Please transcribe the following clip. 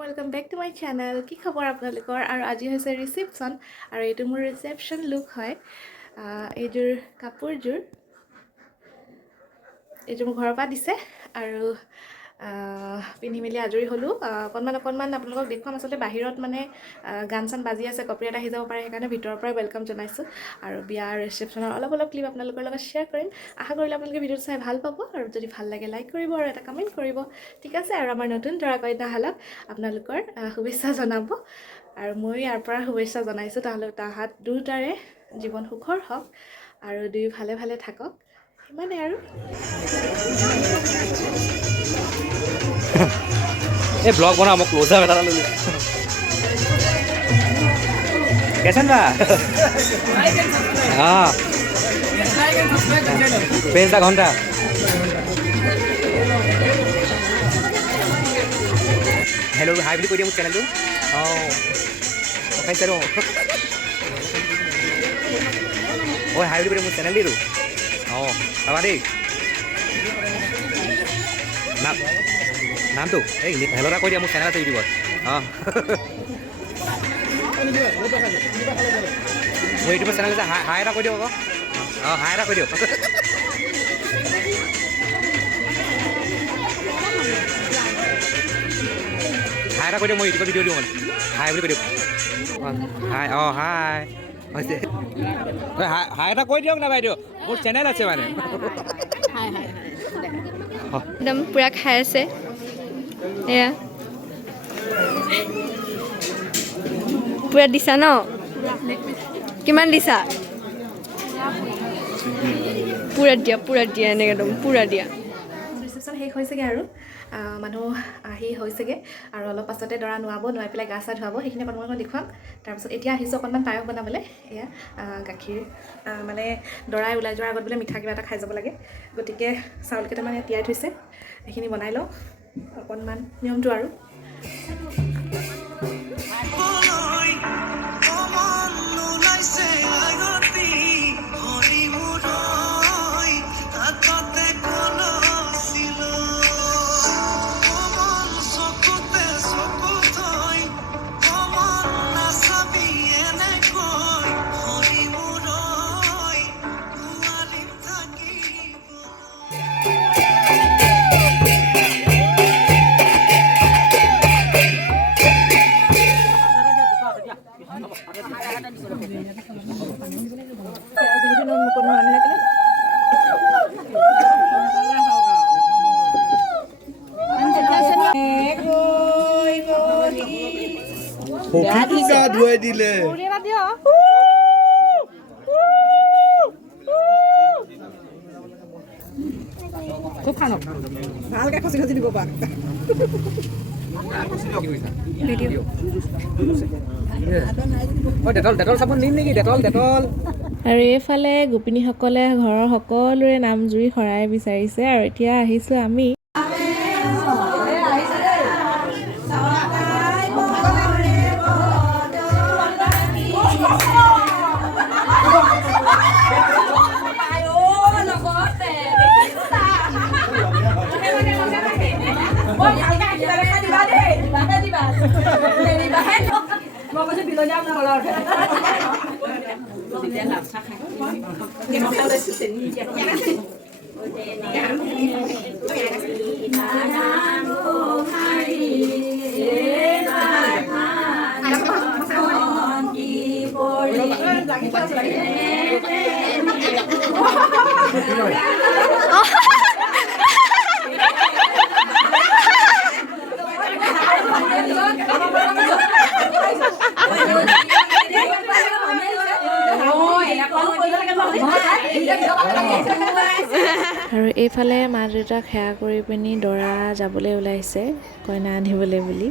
welcome back to my channel. কি খবৰ আপোনালোকৰ? আৰু আজি হৈছে ৰিসেপশন আৰু এইটো মোৰ ৰিসেপশন লুক হয়। এইযোৰ কাপোৰযোৰ এইযোৰ মোৰ ঘৰৰ পৰা দিছে আৰু পিন্ধি মেলি আজৰি হ'লোঁ। অকণমান আপোনালোকক দেখুৱাম। আচলতে বাহিৰত মানে গান চান বাজি আছে, কপিৰাইট আহি যাব পাৰে, সেইকাৰণে ভিতৰৰ পৰাই ৱেলকাম জনাইছোঁ আৰু বিয়াৰ ৰিসেপশ্যনৰ অলপ ক্লিপ আপোনালোকৰ লগত শ্বেয়াৰ কৰিম। আশা কৰিলে আপোনালোকে ভিডিঅ'টো চাই ভাল পাব আৰু যদি ভাল লাগে লাইক কৰিব আৰু এটা কমেণ্ট কৰিব। ঠিক আছে, আৰু আমাৰ নতুন দৰা কইনাহালক আপোনালোকৰ শুভেচ্ছা জনাব আৰু মই ইয়াৰ পৰা শুভেচ্ছা জনাইছোঁ। তাহাঁত দুয়োটাৰে জীৱন সুখৰ হওক আৰু দুয়ো ভালে ভালে থাকক, সিমানে আৰু। ये ब्लॉग बना मैं क्लोज है बता लो कैसन बा हाँ पेज दा घंटा हेलो हाई বুলি কৈ দিয়া মোৰ চেনেলটো ওখাই চাৰো ওই হাই বুলি কৈ দিয়া মোৰ চেনেল দিৰো পাবা দেই না নামটো এই হেল্ল' এটা কৈ দিয়া মোৰ চেনেল আছে ইউটিউবত মোৰ ইউটিউবৰ চেনেল আছে হাই এটা কৈ দিয়ক আকৌ হাই এটা কৈ দিয়ক হাই এটা কৈ দিয়ক মই ইউটিউবত ভিডিঅ' দিওঁ মানে হাই বুলি কৈ দিয়ক হাই হাই হৈছে হাই এটা কৈ দিয়ক না বাইদেউ মোৰ চেনেল আছে মানে একদম পুৰা খাই আছে এয়া পুৰা দিছা ন কিমান দিছা পুৰা দিয়া এনেকৈ একদম পুৰা দিয়া। ৰিসেপশ্যন শেষ হৈছেগৈ আৰু মানুহ আহি হৈছেগৈ আৰু অলপ পাছতে দৰা নোৱাই পেলাই গা চা ধুৱাব, সেইখিনি অকণমান দেখুৱাম। তাৰপিছত এতিয়া আহিছোঁ অকণমান পায়স বনাবলৈ। এয়া গাখীৰ মানে দৰাই ওলাই যোৱাৰ আগত বোলে মিঠা কিবা এটা খাই যাব লাগে, গতিকে চাউল কেইটামান তিয়াই থৈছে, সেইখিনি বনাই লওঁ অকণমান নিয়মটো আৰু। ধুৱাই দিলে ভালকে খচি খচি দিব পাৰ আৰু এইফালে গোপিনীসকলে ঘৰৰ সকলোৰে নাম জুৰি শৰাই বিচাৰিছে আৰু এতিয়া আহিছোঁ আমি। আৰু এইফালে মা দেউতাক সেৱা কৰি পিনি দৰা যাবলৈ ওলাইছে কইনা আনিবলৈ বুলি।